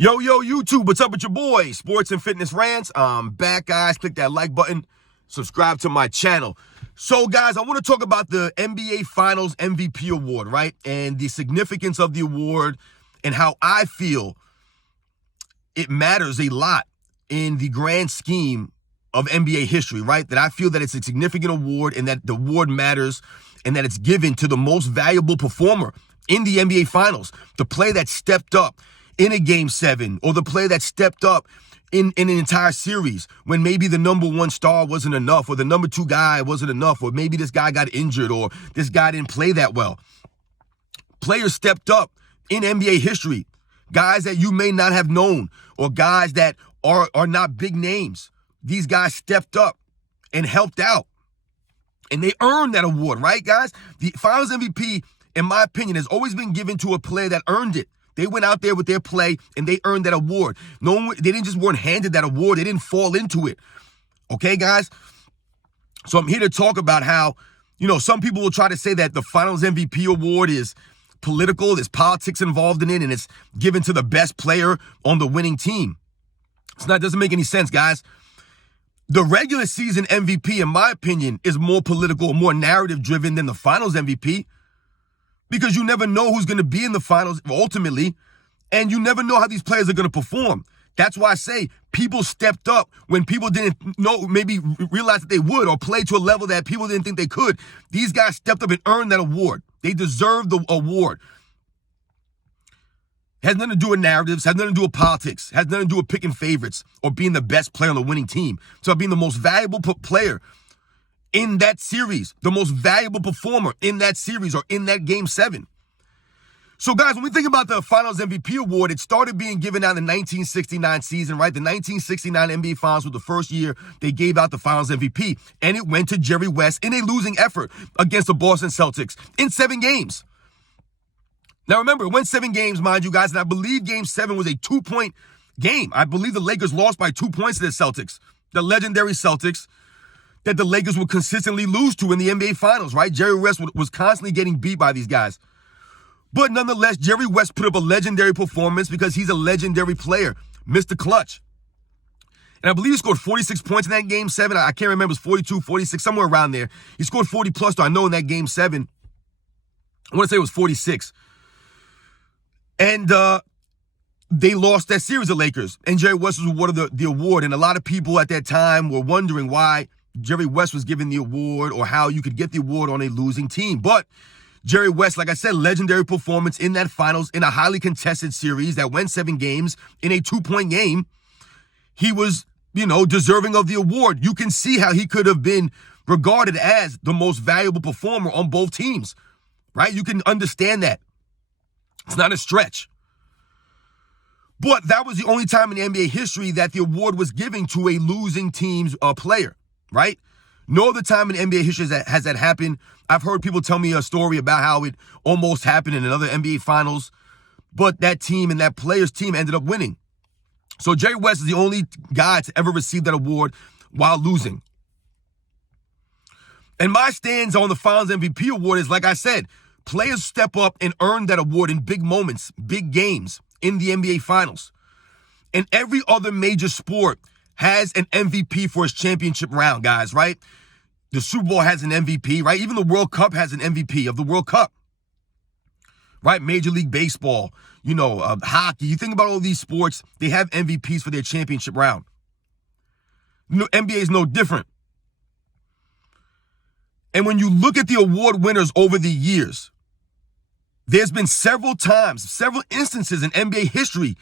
Yo, YouTube, what's up with your boy? Sports and Fitness Rants. I'm back, guys. Click that like button. Subscribe to my channel. So, guys, I want to talk about the NBA Finals MVP award, right? And the significance of the award and how I feel it matters a lot in the grand scheme of NBA history, right? That I feel that it's a significant award and that the award matters and that it's given to the most valuable performer in the NBA Finals, the player that stepped up in a Game 7, or the player that stepped up in an entire series when maybe the number one star wasn't enough, or the number two guy wasn't enough, or maybe this guy got injured, or this guy didn't play that well. Players stepped up in NBA history, guys that you may not have known, or guys that are not big names. These guys stepped up and helped out, and they earned that award, right, guys? The Finals MVP, in my opinion, has always been given to a player that earned it. They went out there with their play and they earned that award. They didn't just weren't handed that award. They didn't fall into it. Okay, guys? So I'm here to talk about how, some people will try to say that the Finals MVP award is political. There's politics involved in it, and it's given to the best player on the winning team. It doesn't make any sense, guys. The regular season MVP, in my opinion, is more political, more narrative driven than the Finals MVP. Because you never know who's going to be in the finals ultimately, and you never know how these players are going to perform. That's why I say people stepped up when people didn't maybe realize that they would, or play to a level that people didn't think they could. These guys stepped up and earned that award. They deserve the award. Has nothing to do with narratives, has nothing to do with politics, has nothing to do with picking favorites or being the best player on the winning team. So being the most valuable player in that series, the most valuable performer in that series or in that Game 7. So, guys, when we think about the Finals MVP award, it started being given out in the 1969 season, right? The 1969 NBA Finals was the first year they gave out the Finals MVP, and it went to Jerry West in a losing effort against the Boston Celtics in 7 games. Now, remember, it went 7 games, mind you, guys, and I believe Game 7 was a 2-point game. I believe the Lakers lost by 2 points to the Celtics, the legendary Celtics that the Lakers would consistently lose to in the NBA Finals, right? Jerry West was constantly getting beat by these guys. But nonetheless, Jerry West put up a legendary performance because he's a legendary player, Mr. Clutch. And I believe he scored 46 points in that Game 7. I can't remember, it was 42, 46, somewhere around there. He scored 40 plus, though, I know, in that Game 7. I want to say it was 46. And they lost that series, the Lakers. And Jerry West was awarded the award. And a lot of people at that time were wondering why Jerry West was given the award or how you could get the award on a losing team. But Jerry West, like I said, legendary performance in that finals in a highly contested series that went 7 games in a 2-point game. He was, deserving of the award. You can see how he could have been regarded as the most valuable performer on both teams, right? You can understand that. It's not a stretch. But that was the only time in NBA history that the award was given to a losing team's player. Right? No other time in NBA history has that happened. I've heard people tell me a story about how it almost happened in another NBA Finals, but that team and that player's team ended up winning. So Jerry West is the only guy to ever receive that award while losing. And my stance on the Finals MVP award is, like I said, players step up and earn that award in big moments, big games in the NBA Finals. And every other major sport has an MVP for its championship round, guys, right? The Super Bowl has an MVP, right? Even the World Cup has an MVP of the World Cup, right? Major League Baseball, hockey. You think about all these sports, they have MVPs for their championship round. NBA is no different. And when you look at the award winners over the years, there's been several instances in NBA history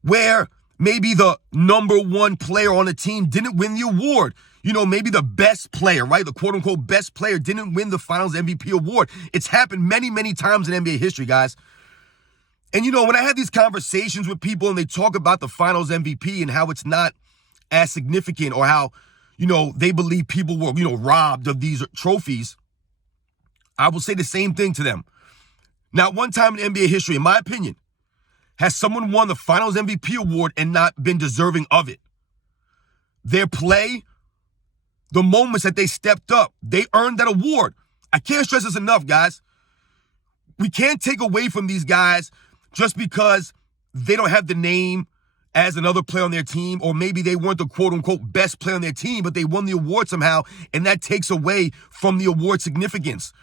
where maybe the number one player on the team didn't win the award. Maybe the best player, right? The quote unquote best player didn't win the Finals MVP award. It's happened many, many times in NBA history, guys. And when I have these conversations with people and they talk about the Finals MVP and how it's not as significant, or how, they believe people were, robbed of these trophies, I will say the same thing to them. Not one time in NBA history, in my opinion, has someone won the Finals MVP award and not been deserving of it. Their play, the moments that they stepped up, they earned that award. I can't stress this enough, guys. We can't take away from these guys just because they don't have the name as another player on their team, or maybe they weren't the quote-unquote best player on their team, but they won the award somehow, and that takes away from the award significance.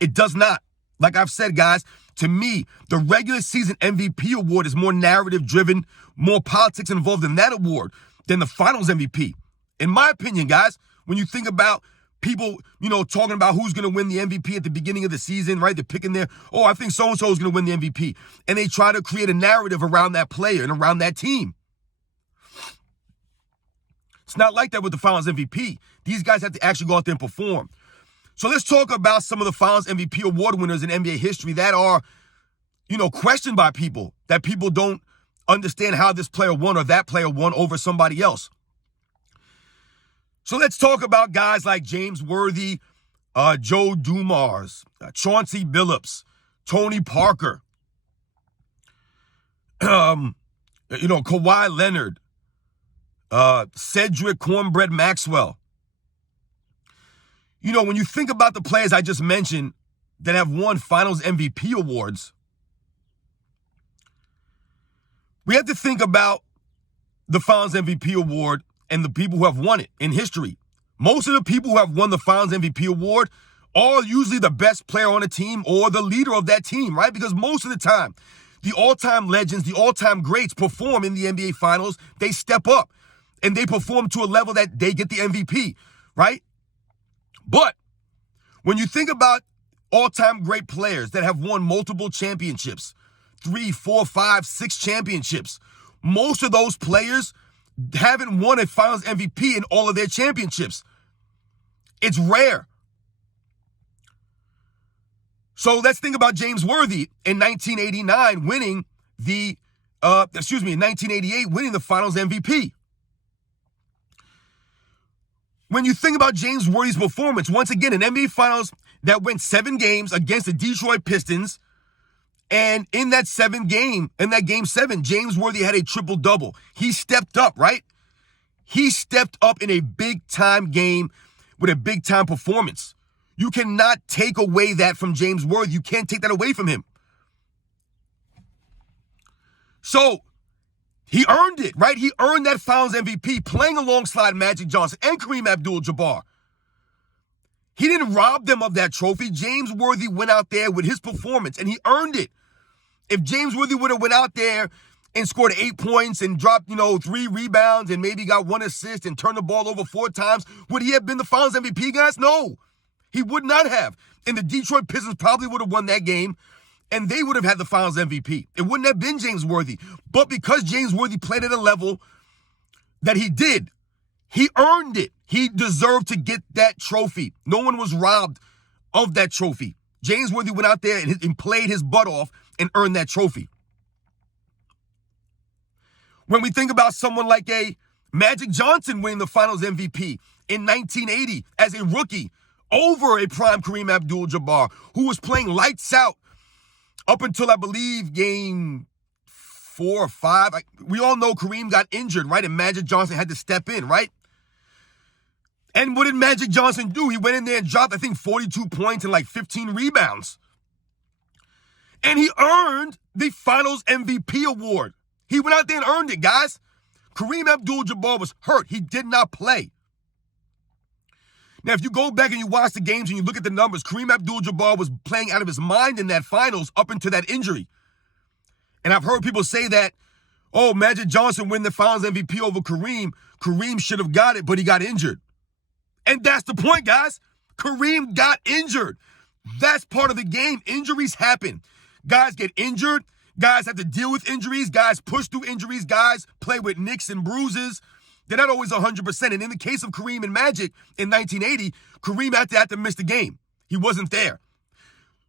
It does not. Like I've said, guys, to me, the regular season MVP award is more narrative-driven, more politics involved in that award than the finals MVP. In my opinion, guys, when you think about people, talking about who's going to win the MVP at the beginning of the season, right? They're picking I think so-and-so is going to win the MVP. And they try to create a narrative around that player and around that team. It's not like that with the finals MVP. These guys have to actually go out there and perform. So let's talk about some of the finals MVP award winners in NBA history that are, questioned by people, that people don't understand how this player won or that player won over somebody else. So let's talk about guys like James Worthy, Joe Dumars, Chauncey Billups, Tony Parker, Kawhi Leonard, Cedric Cornbread Maxwell. When you think about the players I just mentioned that have won finals MVP awards, we have to think about the finals MVP award and the people who have won it in history. Most of the people who have won the finals MVP award are usually the best player on the team or the leader of that team, right? Because most of the time, the all-time legends, the all-time greats perform in the NBA finals. They step up and they perform to a level that they get the MVP, right? But when you think about all-time great players that have won multiple championships, 3, 4, 5, 6 championships, most of those players haven't won a finals MVP in all of their championships. It's rare. So let's think about James Worthy in 1989 winning in 1988 winning the finals MVP. When you think about James Worthy's performance, once again, in NBA Finals that went 7 games against the Detroit Pistons, and in that game 7, James Worthy had a triple-double. He stepped up, right? He stepped up in a big-time game with a big-time performance. You cannot take away that from James Worthy. You can't take that away from him. So, he earned it, right? He earned that finals MVP playing alongside Magic Johnson and Kareem Abdul-Jabbar. He didn't rob them of that trophy. James Worthy went out there with his performance, and he earned it. If James Worthy would have went out there and scored 8 points and dropped, 3 rebounds and maybe got 1 assist and turned the ball over 4 times, would he have been the finals MVP, guys? No, he would not have. And the Detroit Pistons probably would have won that game, and they would have had the finals MVP. It wouldn't have been James Worthy. But because James Worthy played at a level that he did, he earned it. He deserved to get that trophy. No one was robbed of that trophy. James Worthy went out there and played his butt off and earned that trophy. When we think about someone like a Magic Johnson winning the finals MVP in 1980 as a rookie over a prime Kareem Abdul-Jabbar, who was playing lights out up until, I believe, game 4 or 5. We all know Kareem got injured, right? And Magic Johnson had to step in, right? And what did Magic Johnson do? He went in there and dropped, I think, 42 points and like 15 rebounds. And he earned the finals MVP award. He went out there and earned it, guys. Kareem Abdul-Jabbar was hurt. He did not play. Now, if you go back and you watch the games and you look at the numbers, Kareem Abdul-Jabbar was playing out of his mind in that finals up into that injury. And I've heard people say that, Magic Johnson win the finals MVP over Kareem. Kareem should have got it, but he got injured. And that's the point, guys. Kareem got injured. That's part of the game. Injuries happen. Guys get injured. Guys have to deal with injuries. Guys push through injuries. Guys play with nicks and bruises. They're not always 100%. And in the case of Kareem and Magic in 1980, Kareem had to miss the game. He wasn't there.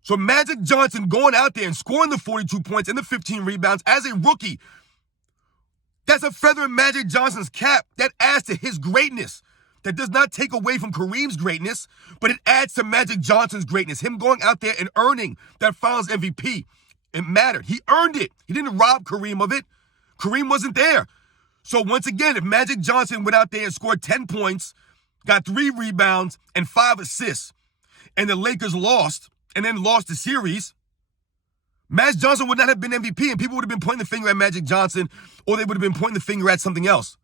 So Magic Johnson going out there and scoring the 42 points and the 15 rebounds as a rookie, that's a feather in Magic Johnson's cap. That adds to his greatness. That does not take away from Kareem's greatness, but it adds to Magic Johnson's greatness. Him going out there and earning that finals MVP. It mattered. He earned it. He didn't rob Kareem of it. Kareem wasn't there. So once again, if Magic Johnson went out there and scored 10 points, got 3 rebounds and 5 assists, and the Lakers lost, and then lost the series, Magic Johnson would not have been MVP, and people would have been pointing the finger at Magic Johnson, or they would have been pointing the finger at something else.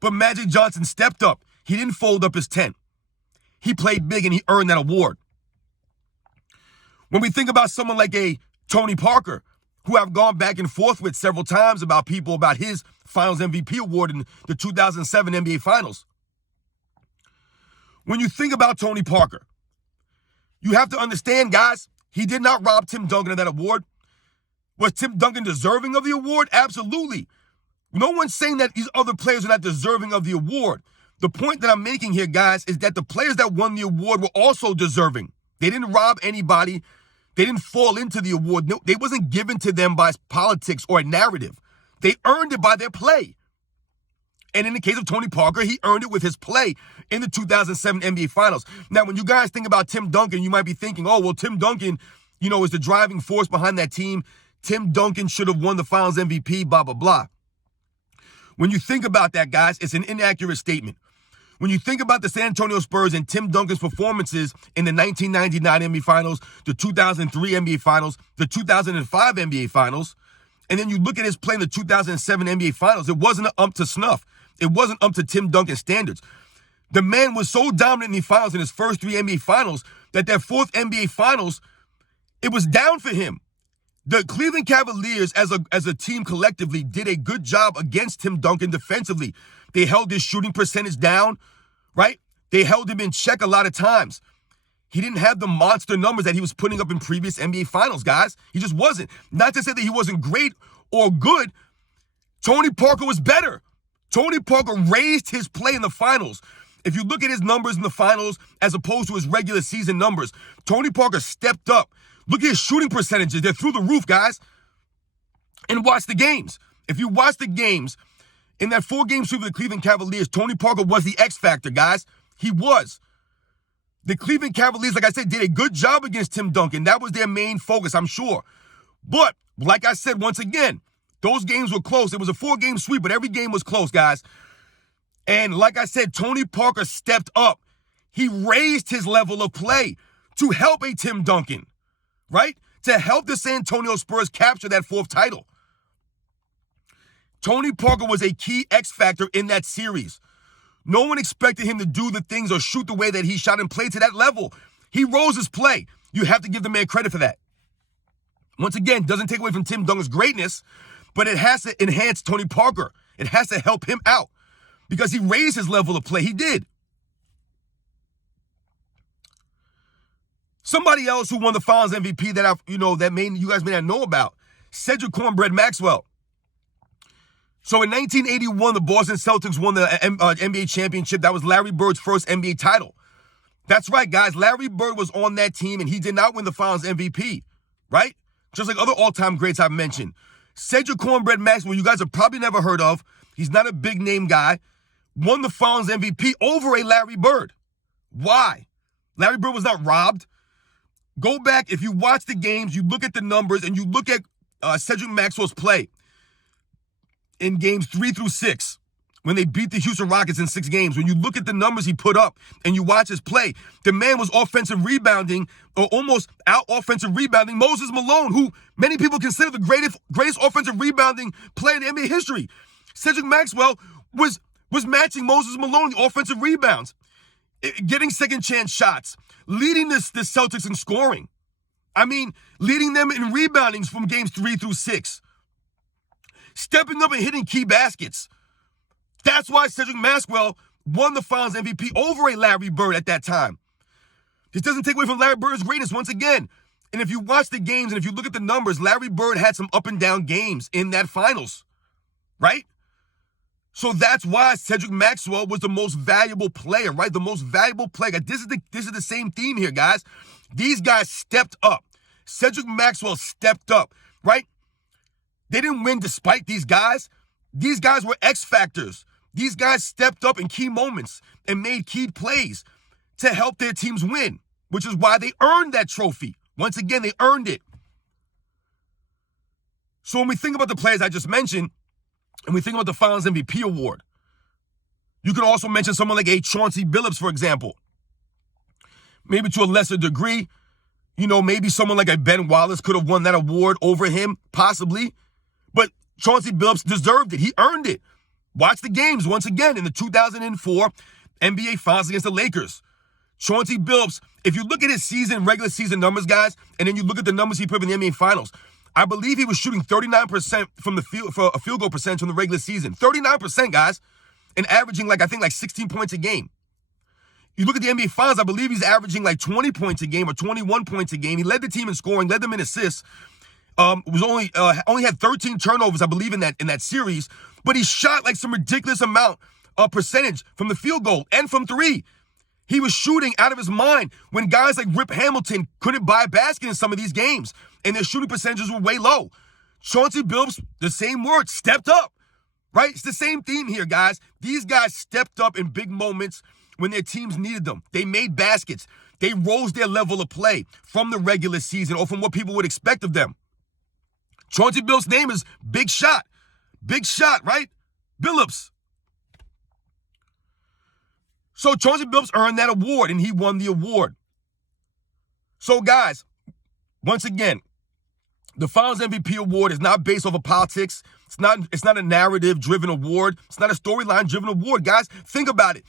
But Magic Johnson stepped up. He didn't fold up his tent. He played big, and he earned that award. When we think about someone like a Tony Parker, who I've gone back and forth with several times about his Finals MVP award in the 2007 NBA Finals. When you think about Tony Parker, you have to understand, guys, he did not rob Tim Duncan of that award. Was Tim Duncan deserving of the award? Absolutely. No one's saying that these other players are not deserving of the award. The point that I'm making here, guys, is that the players that won the award were also deserving. They didn't rob anybody. They didn't fall into the award. No, they wasn't given to them by politics or a narrative. They earned it by their play. And in the case of Tony Parker, he earned it with his play in the 2007 NBA Finals. Now, when you guys think about Tim Duncan, you might be thinking, oh, well, Tim Duncan, is the driving force behind that team. Tim Duncan should have won the Finals MVP, blah, blah, blah. When you think about that, guys, it's an inaccurate statement. When you think about the San Antonio Spurs and Tim Duncan's performances in the 1999 NBA Finals, the 2003 NBA Finals, the 2005 NBA Finals, and then you look at his play in the 2007 NBA Finals, it wasn't up to snuff. It wasn't up to Tim Duncan standards. The man was so dominant in the finals in his first 3 NBA Finals that fourth NBA Finals, it was down for him. The Cleveland Cavaliers as a team collectively did a good job against Tim Duncan defensively. They held his shooting percentage down, right? They held him in check a lot of times. He didn't have the monster numbers that he was putting up in previous NBA Finals, guys. He just wasn't. Not to say that he wasn't great or good. Tony Parker was better. Tony Parker raised his play in the finals. If you look at his numbers in the finals as opposed to his regular season numbers, Tony Parker stepped up. Look at his shooting percentages. They're through the roof, guys. And watch the games. If you watch the games, in that 4-game sweep of the Cleveland Cavaliers, Tony Parker was the X factor, guys. He was. The Cleveland Cavaliers, like I said, did a good job against Tim Duncan. That was their main focus, I'm sure. But, like I said, once again, those games were close. It was a 4-game sweep, but every game was close, guys. And like I said, Tony Parker stepped up. He raised his level of play to help a Tim Duncan, right? To help the San Antonio Spurs capture that 4th title. Tony Parker was a key X factor in that series. No one expected him to do the things or shoot the way that he shot and play to that level. He rose his play. You have to give the man credit for that. Once again, doesn't take away from Tim Duncan's greatness, but it has to enhance Tony Parker. It has to help him out because he raised his level of play. He did. Somebody else who won the Finals MVP that you guys may not know about, Cedric Cornbread Maxwell. So in 1981, the Boston Celtics won the NBA championship. That was Larry Bird's first NBA title. That's right, guys. Larry Bird was on that team, and he did not win the Finals MVP, right? Just like other all-time greats I've mentioned. Cedric Cornbread Maxwell, you guys have probably never heard of. He's not a big-name guy. Won the Finals MVP over a Larry Bird. Why? Larry Bird was not robbed. Go back, if you watch the games, you look at the numbers, and you look at Cedric Maxwell's play in games 3 through 6, when they beat the Houston Rockets in 6 games. When you look at the numbers he put up and you watch his play, the man was offensive rebounding, or almost out offensive rebounding Moses Malone, who many people consider the greatest offensive rebounding player in NBA history. Cedric Maxwell was matching Moses Malone in offensive rebounds, getting second chance shots, leading the Celtics in scoring. I mean, leading them in reboundings from games 3 through 6. Stepping up and hitting key baskets. That's why Cedric Maxwell won the Finals MVP over a Larry Bird at that time. This doesn't take away from Larry Bird's greatness once again. And if you watch the games and if you look at the numbers, Larry Bird had some up and down games in that finals, right? So that's why Cedric Maxwell was the most valuable player, right? The most valuable player. This is the same theme here, guys. These guys stepped up. Cedric Maxwell stepped up, right? They didn't win despite these guys. These guys were X factors. These guys stepped up in key moments and made key plays to help their teams win, which is why they earned that trophy. Once again, they earned it. So when we think about the players I just mentioned, and we think about the Finals MVP award, you could also mention someone like a Chauncey Billups, for example. Maybe to a lesser degree, You know, maybe someone like a Ben Wallace could have won that award over him, possibly. But Chauncey Billups deserved it. He earned it. Watch the games once again in the 2004 NBA Finals against the Lakers. Chauncey Billups, if you look at his regular season numbers, guys, and then you look at the numbers he put in the NBA Finals, I believe he was shooting 39% from the field for a field goal percentage from the regular season. 39%, guys, and averaging I think 16 points a game. You look at the NBA Finals, I believe he's averaging 20 points a game or 21 points a game. He led the team in scoring, led them in assists. Was only had 13 turnovers, I believe, in that series, but he shot some ridiculous amount of percentage from the field goal and from three. He was shooting out of his mind when guys like Rip Hamilton couldn't buy a basket in some of these games, and their shooting percentages were way low. Chauncey Billups, the same word, stepped up, right? It's the same theme here, guys. These guys stepped up in big moments when their teams needed them. They made baskets. They rose their level of play from the regular season or from what people would expect of them. Chauncey Billups' name is Big Shot. Big Shot, right? Billups. So Chauncey Billups earned that award, and he won the award. So, guys, once again, the Finals MVP award is not based off of politics. It's not a narrative-driven award. It's not a storyline-driven award, guys. Think about it.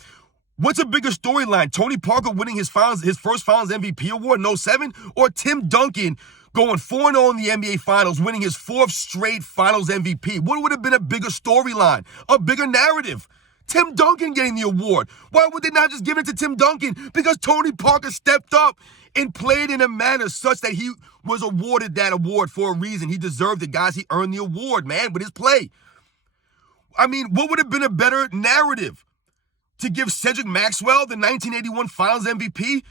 What's a bigger storyline? Tony Parker winning his first Finals MVP award in 2007, or Tim Duncan going 4-0 in the NBA Finals, winning his fourth straight Finals MVP? What would have been a bigger storyline, a bigger narrative? Tim Duncan getting the award. Why would they not just give it to Tim Duncan? Because Tony Parker stepped up and played in a manner such that he was awarded that award for a reason. He deserved it, guys. He earned the award, man, with his play. I mean, what would have been a better narrative? To give Cedric Maxwell the 1981 Finals MVP,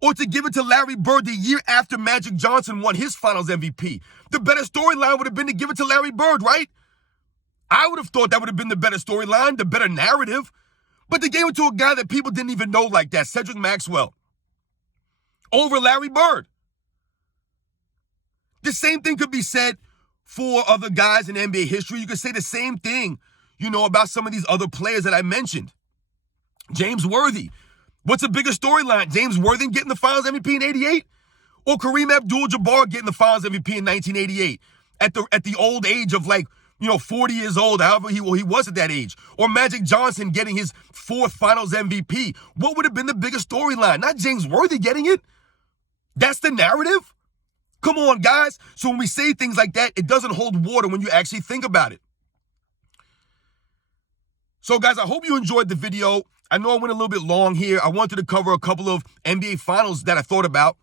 or to give it to Larry Bird the year after Magic Johnson won his Finals MVP? The better storyline would have been to give it to Larry Bird, right? I would have thought that would have been the better storyline, the better narrative. But they gave it to a guy that people didn't even know like that, Cedric Maxwell, over Larry Bird. The same thing could be said for other guys in NBA history. You could say the same thing, about some of these other players that I mentioned. James Worthy. What's a bigger storyline? James Worthy getting the Finals MVP in 88? Or Kareem Abdul-Jabbar getting the Finals MVP in 1988 at the old age of 40 years old, however he was at that age? Or Magic Johnson getting his fourth Finals MVP? What would have been the bigger storyline? Not James Worthy getting it. That's the narrative? Come on, guys. So when we say things like that, it doesn't hold water when you actually think about it. So, guys, I hope you enjoyed the video. I know I went a little bit long here. I wanted to cover a couple of NBA Finals that I thought about.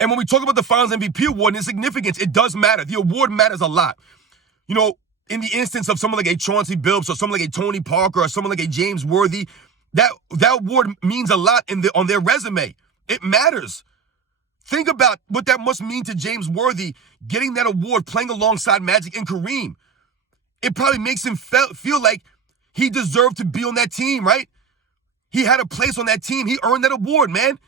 And when we talk about the Finals MVP award and its significance, it does matter. The award matters a lot. In the instance of someone like a Chauncey Billups or someone like a Tony Parker or someone like a James Worthy, that award means a lot on their resume. It matters. Think about what that must mean to James Worthy getting that award, playing alongside Magic and Kareem. It probably makes him feel like he deserved to be on that team, right? He had a place on that team. He earned that award, man.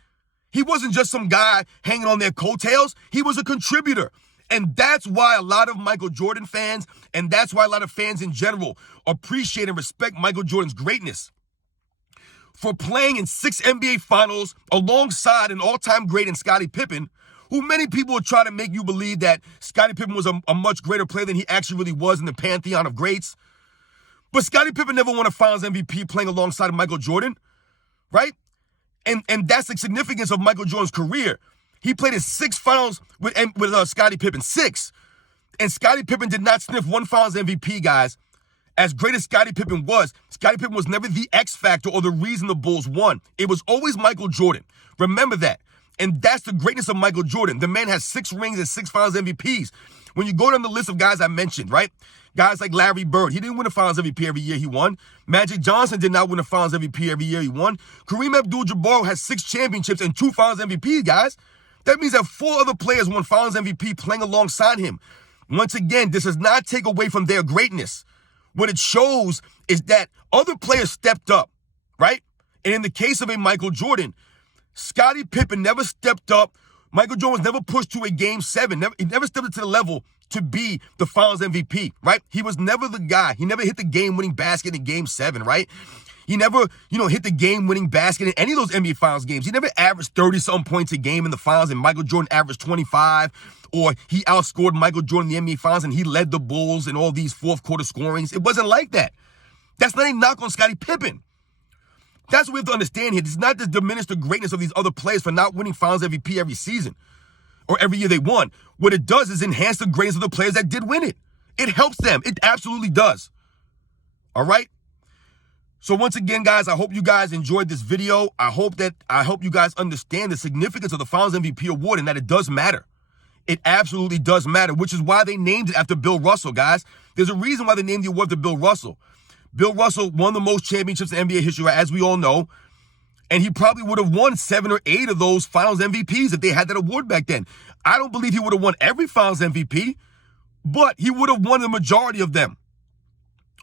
He wasn't just some guy hanging on their coattails. He was a contributor. And that's why a lot of Michael Jordan fans, and that's why a lot of fans in general, appreciate and respect Michael Jordan's greatness. For playing in 6 NBA Finals alongside an all-time great in Scottie Pippen, who many people would try to make you believe that Scottie Pippen was a much greater player than he actually really was in the pantheon of greats. But Scottie Pippen never won a Finals MVP playing alongside Michael Jordan, right? And that's the significance of Michael Jordan's career. He played in 6 Finals with Scottie Pippen, 6. And Scottie Pippen did not sniff one Finals MVP, guys. As great as Scottie Pippen was never the X factor or the reason the Bulls won. It was always Michael Jordan. Remember that. And that's the greatness of Michael Jordan. The man has 6 rings and 6 Finals MVPs. When you go down the list of guys I mentioned, right? Guys like Larry Bird, he didn't win a Finals MVP every year he won. Magic Johnson did not win a Finals MVP every year he won. Kareem Abdul-Jabbar has 6 championships and 2 Finals MVPs, guys. That means that 4 other players won Finals MVP playing alongside him. Once again, this does not take away from their greatness. What it shows is that other players stepped up, right? And in the case of a Michael Jordan, Scottie Pippen never stepped up. Michael Jordan was never pushed to a Game 7. He never stepped up to the level to be the Finals MVP, right? He was never the guy. He never hit the game-winning basket in Game 7, right? He never, hit the game-winning basket in any of those NBA Finals games. He never averaged 30-something points a game in the finals, and Michael Jordan averaged 25, or he outscored Michael Jordan in the NBA Finals, and he led the Bulls in all these fourth-quarter scorings. It wasn't like that. That's not a knock on Scottie Pippen. That's what we have to understand here. It's not to diminish the greatness of these other players for not winning Finals MVP every season or every year they won. What it does is enhance the greatness of the players that did win it. It helps them. It absolutely does. All right? So once again, guys, I hope you guys enjoyed this video. I hope you guys understand the significance of the Finals MVP award and that it does matter. It absolutely does matter, which is why they named it after Bill Russell, guys. There's a reason why they named the award after Bill Russell. Bill Russell won the most championships in NBA history, as we all know, and he probably would have won 7 or 8 of those Finals MVPs if they had that award back then. I don't believe he would have won every Finals MVP, but he would have won the majority of them.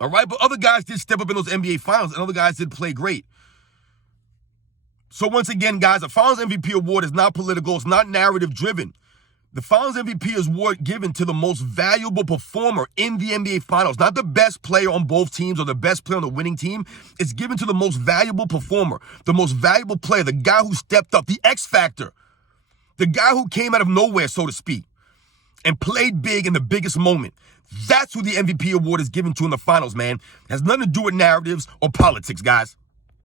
All right, but other guys did step up in those NBA Finals, and other guys did play great. So once again, guys, the Finals MVP award is not political. It's not narrative-driven. The Finals MVP is award given to the most valuable performer in the NBA Finals, not the best player on both teams or the best player on the winning team. It's given to the most valuable performer, the most valuable player, the guy who stepped up, the X factor, the guy who came out of nowhere, so to speak, and played big in the biggest moment. That's who the MVP award is given to in the finals, man. It has nothing to do with narratives or politics, guys.